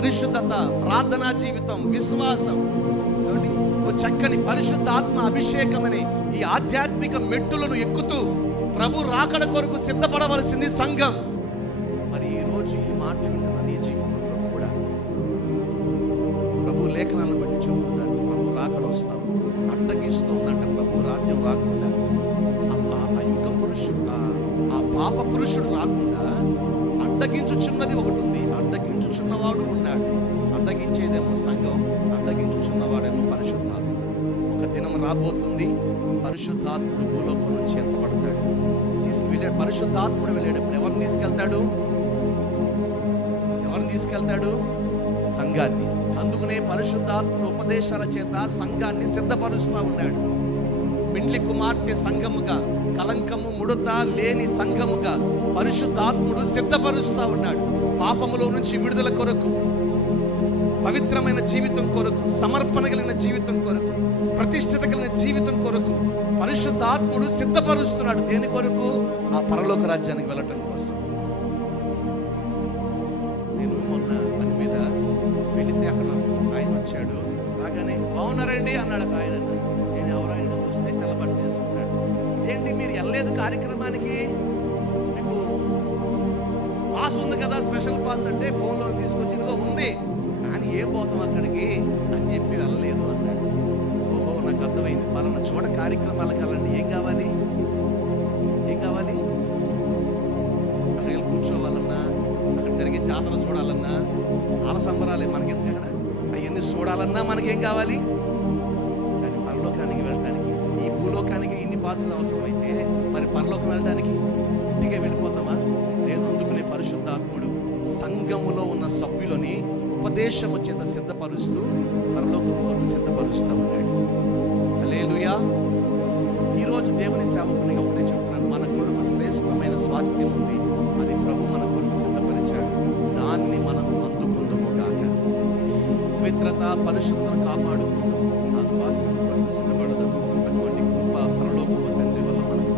పరిశుద్ధత, ప్రార్థనా జీవితం, విశ్వాసం, ఓ చక్కని పరిశుద్ధాత్మ అభిషేకం అనే ఈ ఆధ్యాత్మిక మెట్టులను ఎక్కుతూ ప్రభు రాకడ కొరకు సిద్ధపడవలసింది సంఘం. మరి ఈరోజు ఈ మాటలు వింటున్న నీ జీవితంలో కూడా ప్రభు లేఖనాలను బట్టి చెబుతున్నాను, ప్రభు రాకడ వస్తావు అడ్డగిస్తూ ఉందంటే ప్రభు రాజ్యం రాకుండా ఆ యుగ పురుషుడు, ఆ పాప పురుషుడు రాకుండా అడ్డగించుచున్నది ఒకటి ఉంది. అడ్డగించుచున్నవాడు ఉన్నాడు. అడ్డగించేదేమో సంఘం, అడ్డగించుచున్నవాడేమో పరిశుద్ధాత్మ. ఒక దినం రాబోతుంది, పరిశుద్ధాత్ముడు భూలోకం నుంచి ఎత్తబడతాడు, తీసుకువెళ్ళాడు. పరిశుద్ధాత్ముడు వెళ్ళేటప్పుడు ఎవరిని తీసుకెళ్తాడు? సంఘాన్ని. అందుకనే పరిశుద్ధాత్ముడు ఉపదేశాల చేత సంఘాన్ని సిద్ధపరుస్తూ ఉన్నాడు. పెండ్లి కుమార్తె సంఘముగా, కలంకము ముడత లేని సంఘముగా పరిశుద్ధాత్ముడు సిద్ధపరుస్తూ ఉన్నాడు. పాపములో నుంచి విడుదల కొరకు, పవిత్రమైన జీవితం కొరకు, సమర్పణ కలిగిన జీవితం కొరకు, ప్రతిష్ఠిత కలిగిన జీవితం కొరకు పరిశుద్ధాత్ముడు సిద్ధపరుస్తున్నాడు. దేని కొరకు? ఆ పరలోక రాజ్యానికి వెళ్ళటం కోసం. నేను మొన్న పని మీద వెళితే అక్కడ ఆయన వచ్చాడు. రాగానే బాగున్నారండి అన్నాడు ఆయన. నేను ఎవరైనా చూస్తే తెల్లబట్ట వేసుకున్నాడు. ఇదేంటి మీరు వెళ్ళలేదు కార్యక్రమానికి? మీకు పాస్ ఉంది కదా, స్పెషల్ పాస్ అంటే ఫోన్లో తీసుకొచ్చి ఇదిగో ఉంది, కానీ ఏం పోతాం అక్కడికి అని చెప్పి వెళ్ళలేదు అన్నాడు. ఓహో, నాకు అర్థమైంది. పలానా చోట కార్యక్రమాలకు వెళ్ళండి. ఏం కావాలి? అక్కడికి వెళ్ళి కూర్చోవాలన్నా, అక్కడ జరిగే జాతర చూడాలన్నా, ఆల సంబరాలే మనకెందుకు, అక్కడ అవన్నీ చూడాలన్నా మనకేం కావాలి? కానీ పరలోకానికి వెళ్ళడానికి, ఈ భూలోకానికి ఇన్ని పాసులు అవసరమైతే మరి పరలోకం వెళ్ళడానికి ఇంటికే వెళ్ళిపోతామా? లేదు. అందుకునే పరిశుద్ధాత్ముడు సంఘములో ఉన్న సభ్యులని ఉపదేశము చేత సిద్ధపరుస్తూ పరలోకం కొరకు సిద్ధపరుస్తూ ఉన్నాడు. హల్లెలూయా. ఈరోజు దేవుని సేవకునిగా ఒకటే చెప్తున్నాను, మన కొరకు శ్రేష్టమైన స్వాస్థ్యం ఉంది. అది ప్రభు మన కొరకు సిద్ధపరిచాడు. దాన్ని మనం అందుకుందుము గాక. పవిత్రత, పరిశుద్ధతను కాపాడుకుంటూ ఆ స్వాస్థ్యం కొరకు సిద్ధపడదాం. అటువంటి కృప పరలోకపు తండ్రి వల్ల మనకు